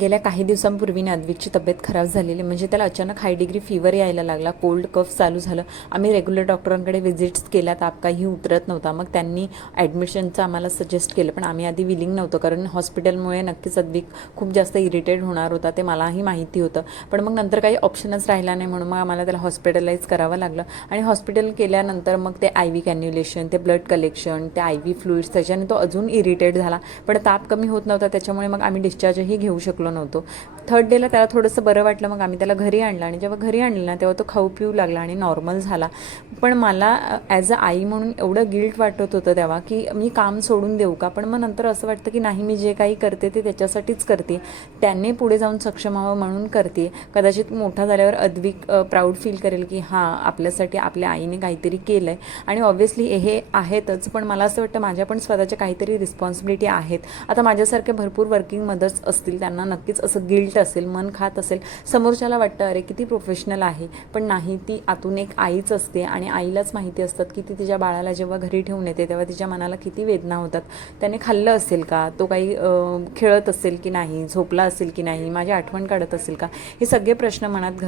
गेल्या काही दिवसांपूर्वी नादविकची तब्येत खराब झालेली म्हणजे त्याला अचानक हाय डिग्री फीवर यायला लागला कोल्ड कफ चालू झालं. आम्ही रेग्युलर डॉक्टरांकडे व्हिजिट्स केल्या ताप काही उतरत नव्हता. मग त्यांनी ॲडमिशनचं आम्हाला सजेस्ट केलं पण आम्ही आधी विलिंग नव्हतो कारण हॉस्पिटलमुळे नक्कीच अद्विक खूप जास्त इरिटेट होणार होता ते मलाही माहिती होतं. पण मग नंतर काही ऑप्शनच राहिला नाही म्हणून मग आम्हाला त्याला हॉस्पिटलाइज करावं लागलं. आणि हॉस्पिटल केल्यानंतर मग ते आय व्ही कॅन्युलेशन ते ब्लड कलेक्शन ते आय व्ही फ्लुइड्स त्याच्याने तो अजून इरिटेट झाला. पण ताप कमी होत नव्हता त्याच्यामुळे मग आम्ही डिस्चार्जही घेऊ शकलो नव्हतो. थर्ड डेला त्याला थोडंसं बरं वाटलं मग आम्ही त्याला घरी आणलं. आणि जेव्हा घरी आणलं ना तेव्हा तो खाऊ पिऊ लागला आणि नॉर्मल झाला. पण मला ॲज अ आई म्हणून एवढं गिल्ट वाटत होतं तेव्हा की मी काम सोडून देऊ का? पण मग नंतर असं वाटतं की नाही मी जे काही करते ते त्याच्यासाठीच करते. त्याने पुढे जाऊन सक्षम व्हावं म्हणून करते. कदाचित मोठा झाल्यावर अद्विक प्राऊड फील करेल की हां आपल्यासाठी आपल्या आईने काहीतरी केलं आहे आणि ऑब्व्हियसली हे आहेतच पण मला असं वाटतं माझ्या पण स्वतःच्या काहीतरी रिस्पॉन्सिबिलिटी आहेत. आता माझ्यासारख्या भरपूर वर्किंग मदर्स असतील त्यांना नक्कीच असं गिल्ट असेल मन खात असेल समोरच्याला वाटतं अरे किती प्रोफेशनल आहे. पण नाही ती आतून एक आईच असते आणि आईलाच माहिती असतात की ती तिच्या बाळाला जेव्हा घरी ठेवून येते तेव्हा तिच्या मनाला किती वेदना होतात. त्याने खाल्लं असेल का? तो काही खेळत असेल की नाही? झोपला असेल की नाही? माझी आठवण काढत असेल का? हे सगळे प्रश्न मनात घर